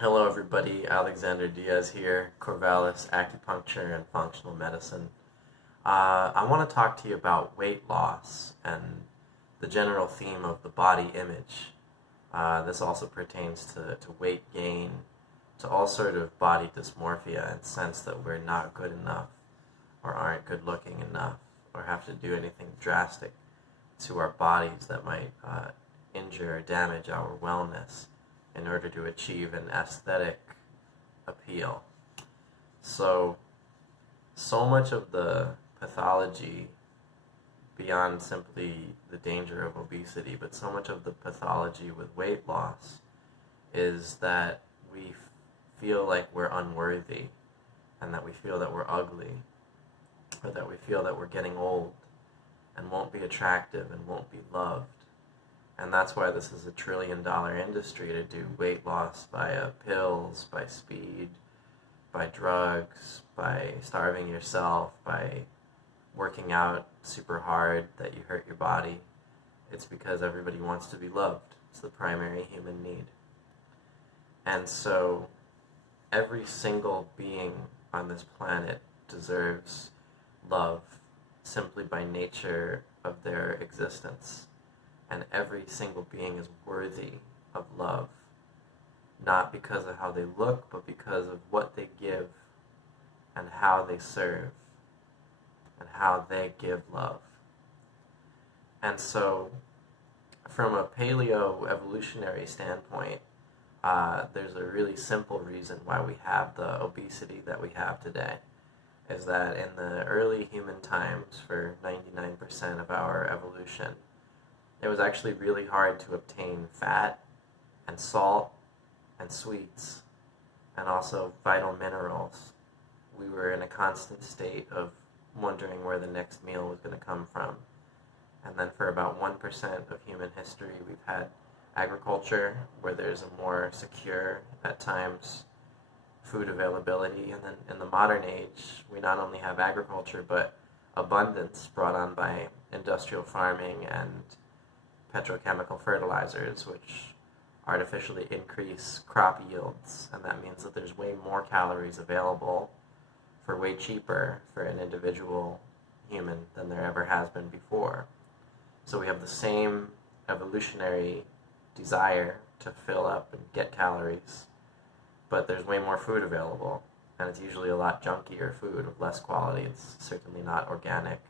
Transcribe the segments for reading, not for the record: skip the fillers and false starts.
Hello, everybody. Alexander Diaz here, Corvallis Acupuncture and Functional Medicine. I want to talk to you about weight loss and the general theme of the body image. This also pertains to weight gain, to all sort of body dysmorphia and sense that we're not good enough or aren't good looking enough or have to do anything drastic to our bodies that might injure or damage our wellness in order to achieve an aesthetic appeal. So, so much of the pathology beyond simply the danger of obesity, but so much of the pathology with weight loss is that we feel like we're unworthy and that we feel that we're ugly or that we feel that we're getting old and won't be attractive and won't be loved. And that's why this is $1 trillion industry to do weight loss via pills, by speed, by drugs, by starving yourself, by working out super hard that you hurt your body. It's because everybody wants to be loved. It's the primary human need. And so every single being on this planet deserves love simply by nature of their existence. And every single being is worthy of love, not because of how they look, but because of what they give and how they serve and how they give love. And so, from a paleo evolutionary standpoint, there's a really simple reason why we have the obesity that we have today, is that in the early human times, for 99% of our evolution, it was actually really hard to obtain fat and salt and sweets and also vital minerals. We were in a constant state of wondering where the next meal was going to come from. And then for about 1% of human history, we've had agriculture, where there's a more secure, at times, food availability. And then in the modern age, we not only have agriculture, but abundance brought on by industrial farming and petrochemical fertilizers, which artificially increase crop yields, and that means that there's way more calories available for way cheaper for an individual human than there ever has been before. So we have the same evolutionary desire to fill up and get calories, but there's way more food available, and it's usually a lot junkier food of less quality. It's certainly not organic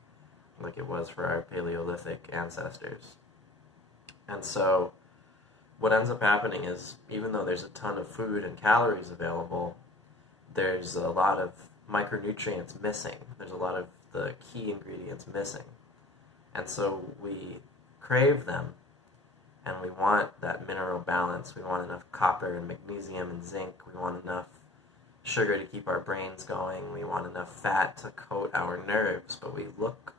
like it was for our Paleolithic ancestors. And so what ends up happening is, even though there's a ton of food and calories available, there's a lot of micronutrients missing. There's a lot of the key ingredients missing. And so we crave them, and we want that mineral balance. We want enough copper and magnesium and zinc. We want enough sugar to keep our brains going. We want enough fat to coat our nerves, but we look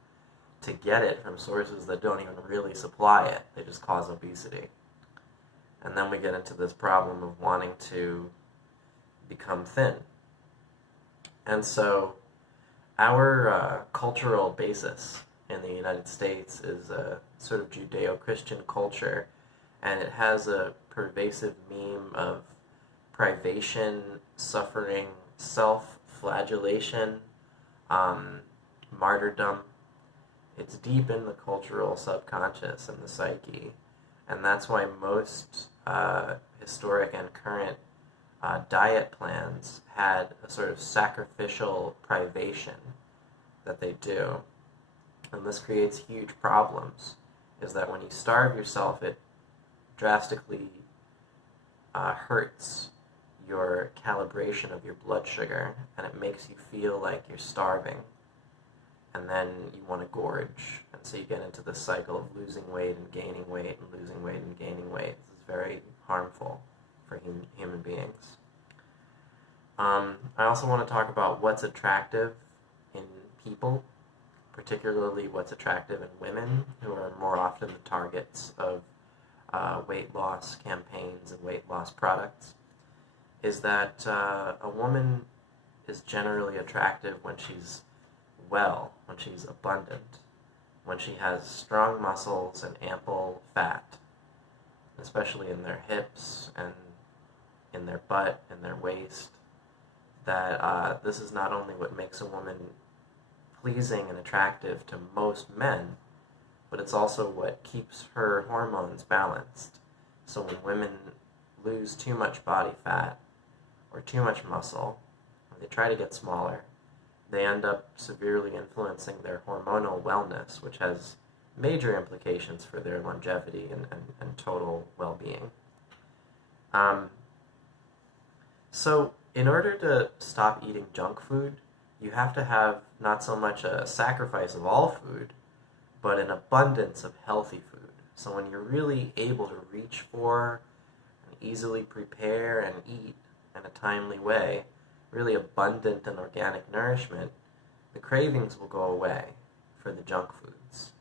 to get it from sources that don't even really supply it. They just cause obesity. And then we get into this problem of wanting to become thin. And so our cultural basis in the United States is a sort of Judeo-Christian culture, and it has a pervasive meme of privation, suffering, self-flagellation, martyrdom. It's deep in the cultural subconscious and the psyche, and that's why most historic and current diet plans had a sort of sacrificial privation that they do. And this creates huge problems, is that when you starve yourself, it drastically hurts your calibration of your blood sugar, and it makes you feel like you're starving. And then you want to gorge, and so you get into this cycle of losing weight and gaining weight and losing weight and gaining weight. This is very harmful for human beings. I also want to talk about what's attractive in people, particularly what's attractive in women, who are more often the targets of weight loss campaigns and weight loss products, is that a woman is generally attractive when she's well, when she's abundant, when she has strong muscles and ample fat, especially in their hips and in their butt, in their waist, that this is not only what makes a woman pleasing and attractive to most men, but it's also what keeps her hormones balanced. So when women lose too much body fat or too much muscle, or they try to get smaller, they end up severely influencing their hormonal wellness, which has major implications for their longevity and total well-being. So in order to stop eating junk food, you have to have not so much a sacrifice of all food, but an abundance of healthy food. So when you're really able to reach for and easily prepare and eat in a timely way, really abundant and organic nourishment, the cravings will go away for the junk foods.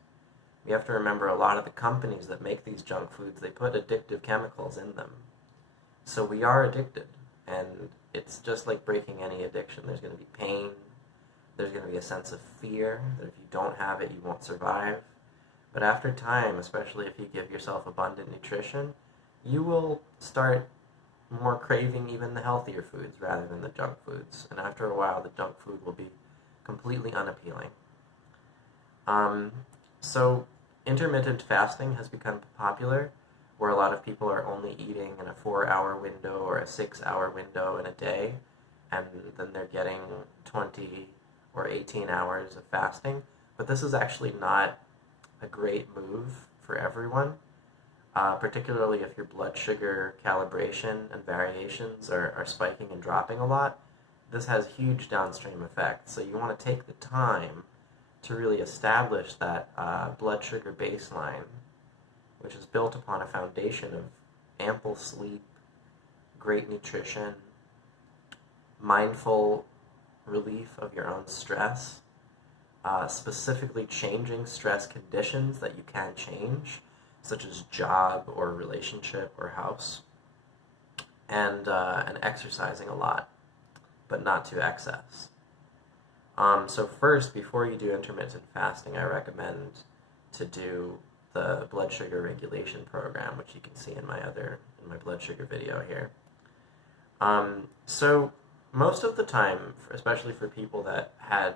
We have to remember a lot of the companies that make these junk foods, they put addictive chemicals in them. So we are addicted, and it's just like breaking any addiction. There's going to be pain, there's going to be a sense of fear that if you don't have it, you won't survive. But after time, especially if you give yourself abundant nutrition, you will start more craving even the healthier foods rather than the junk foods. And after a while, the junk food will be completely unappealing. So intermittent fasting has become popular, where a lot of people are only eating in a 4-hour window or a 6-hour window in a day, and then they're getting 20 or 18 hours of fasting. But this is actually not a great move for everyone, particularly if your blood sugar calibration and variations are spiking and dropping a lot. This has huge downstream effects, so you want to take the time to really establish that blood sugar baseline, which is built upon a foundation of ample sleep, great nutrition, mindful relief of your own stress, specifically changing stress conditions that you can change, such as job or relationship or house, and exercising a lot, but not to excess. So first, before you do intermittent fasting, I recommend to do the blood sugar regulation program, which you can see in my blood sugar video here. So most of the time, especially for people that had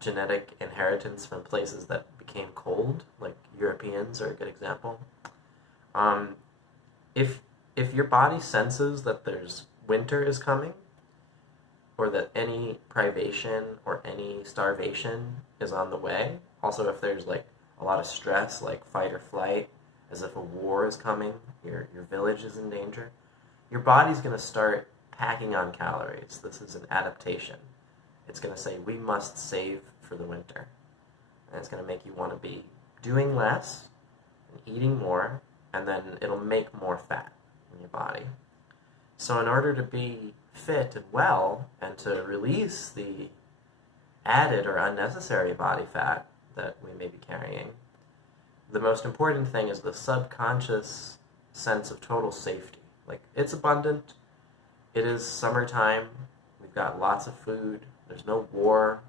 genetic inheritance from places that became cold, like Europeans are a good example, if your body senses that there's winter is coming, or that any privation or any starvation is on the way, also if there's like a lot of stress, like fight or flight, as if a war is coming, your village is in danger, your body's going to start packing on calories. This is an adaptation. It's going to say, we must save for the winter. And it's going to make you want to be doing less and eating more, and then it'll make more fat in your body. So in order to be fit and well, and to release the added or unnecessary body fat that we may be carrying, the most important thing is the subconscious sense of total safety. Like, it's abundant, it is summertime, we've got lots of food, there's no war,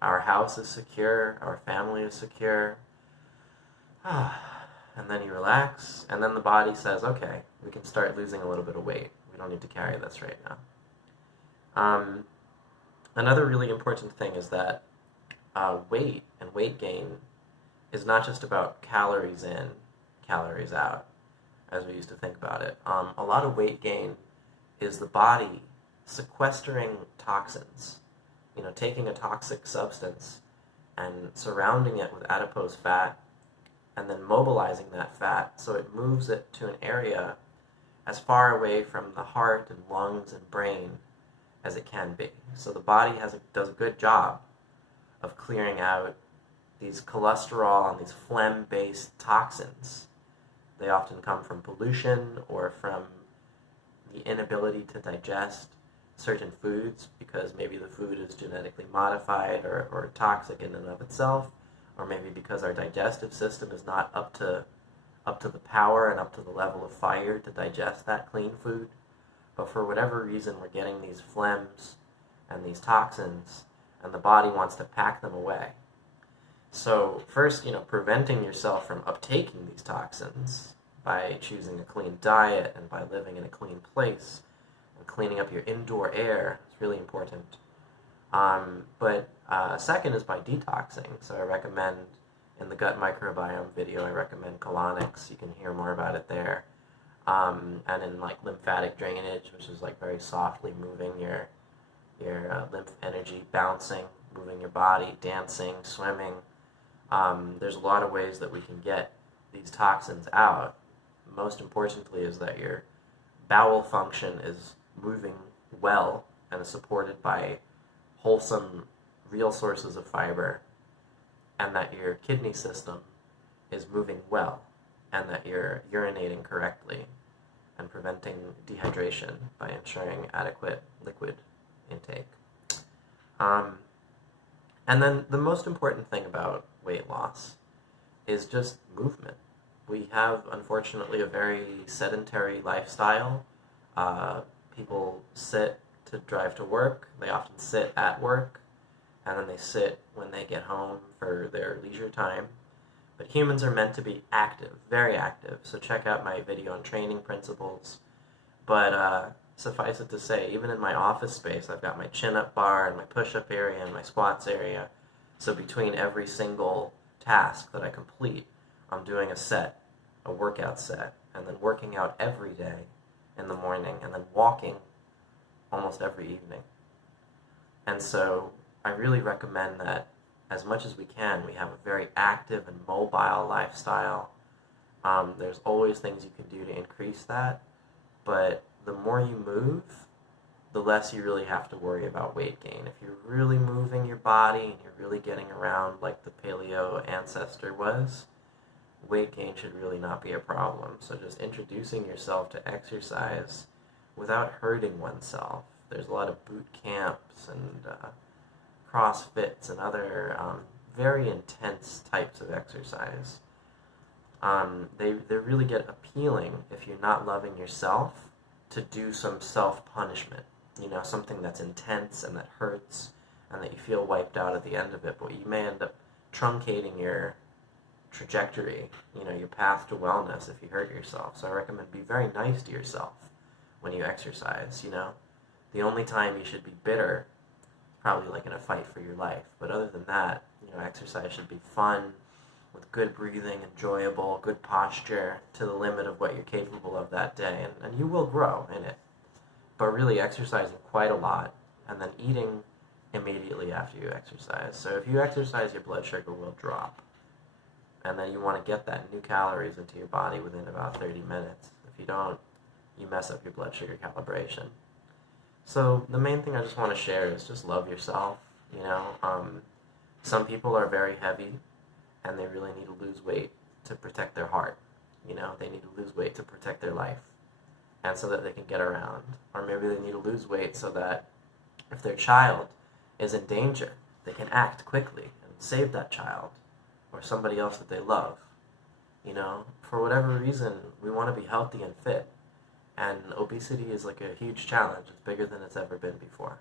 our house is secure, our family is secure. And then you relax, and then the body says, okay, we can start losing a little bit of weight. We don't need to carry this right now. Another really important thing is that weight and weight gain is not just about calories in, calories out, as we used to think about it. A lot of weight gain is the body sequestering toxins, taking a toxic substance and surrounding it with adipose fat, and then mobilizing that fat so it moves it to an area as far away from the heart and lungs and brain as it can be. So the body does a good job of clearing out these cholesterol and these phlegm-based toxins. They often come from pollution or from the inability to digest certain foods because maybe the food is genetically modified or toxic in and of itself, or maybe because our digestive system is not up to the power and up to the level of fire to digest that clean food. But for whatever reason, we're getting these phlegms and these toxins, and the body wants to pack them away. So first, preventing yourself from uptaking these toxins by choosing a clean diet and by living in a clean place and cleaning up your indoor air. It's really important. But second is by detoxing. So I recommend in the gut microbiome video, I recommend colonics. You can hear more about it there. And in like lymphatic drainage, which is like very softly moving your lymph energy, bouncing, moving your body, dancing, swimming. There's a lot of ways that we can get these toxins out. Most importantly is that your bowel function is moving well and is supported by wholesome, real sources of fiber, and that your kidney system is moving well, and that you're urinating correctly and preventing dehydration by ensuring adequate liquid intake. And then the most important thing about weight loss is just movement. We have, unfortunately, a very sedentary lifestyle. People sit to drive to work. They often sit at work, and then they sit when they get home for their leisure time. But humans are meant to be active, very active. So check out my video on training principles. But suffice it to say, even in my office space, I've got my chin-up bar and my push-up area and my squats area. So between every single task that I complete, I'm doing a workout set, and then working out every day in the morning, and then walking almost every evening. And so I really recommend that as much as we can, we have a very active and mobile lifestyle. There's always things you can do to increase that, but the more you move, the less you really have to worry about weight gain. If you're really moving your body and you're really getting around like the paleo ancestor was, weight gain should really not be a problem. So just introducing yourself to exercise without hurting oneself. There's a lot of boot camps and CrossFits and other very intense types of exercise. They really get appealing if you're not loving yourself to do some self-punishment. You know, something that's intense and that hurts and that you feel wiped out at the end of it, but you may end up truncating your trajectory, you know, your path to wellness if you hurt yourself. So I recommend be very nice to yourself when you exercise, you know. The only time you should be bitter is probably like in a fight for your life. But other than that, you know, exercise should be fun, with good breathing, enjoyable, good posture, to the limit of what you're capable of that day, and you will grow in it. But really exercising quite a lot, and then eating immediately after you exercise. So if you exercise, your blood sugar will drop. And then you want to get that new calories into your body within about 30 minutes. If you don't, you mess up your blood sugar calibration. So the main thing I just want to share is just love yourself. You know, some people are very heavy, and they really need to lose weight to protect their heart. You know, they need to lose weight to protect their life, and so that they can get around. Or maybe they need to lose weight so that if their child is in danger, they can act quickly and save that child or somebody else that they love. You know, for whatever reason, we want to be healthy and fit, and obesity is like a huge challenge. It's bigger than it's ever been before.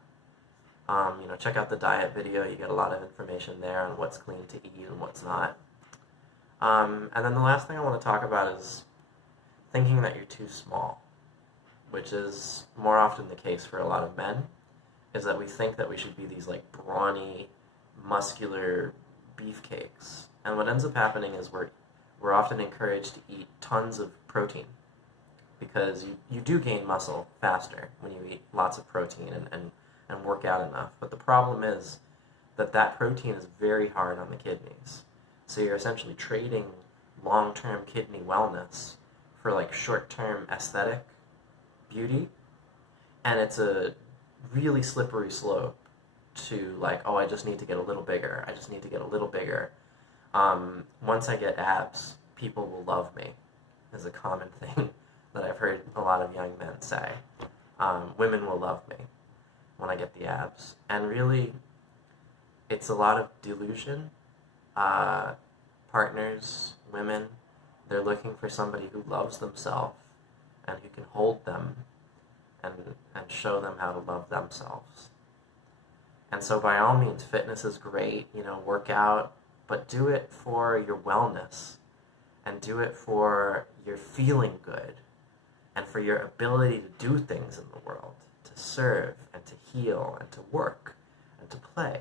You know, check out the diet video. You get a lot of information there on what's clean to eat and what's not. And then the last thing I want to talk about is thinking that you're too small, which is more often the case for a lot of men, is that we think that we should be these like brawny, muscular beefcakes. And what ends up happening is we're often encouraged to eat tons of protein, because you do gain muscle faster when you eat lots of protein and work out enough. But the problem is that protein is very hard on the kidneys. So you're essentially trading long-term kidney wellness for like short-term aesthetic beauty, and it's a really slippery slope to like, oh, I just need to get a little bigger. I just need to get a little bigger. Once I get abs, people will love me, is a common thing that I've heard a lot of young men say. Women will love me when I get the abs. And really, it's a lot of delusion. Partners, women, they're looking for somebody who loves themselves and who can hold them and show them how to love themselves. And so by all means, fitness is great, you know, work out, but do it for your wellness and do it for your feeling good and for your ability to do things in the world, to serve and to heal and to work and to play,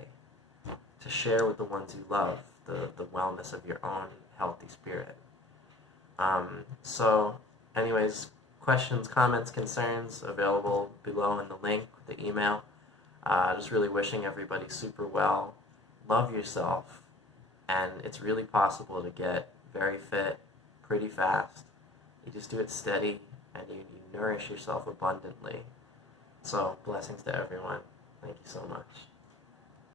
to share with the ones you love the wellness of your own healthy spirit. So anyways, questions, comments, concerns available below in the link, the email. Just really wishing everybody super well. Love yourself, and it's really possible to get very fit pretty fast. You just do it steady, and you nourish yourself abundantly. So blessings to everyone. Thank you so much.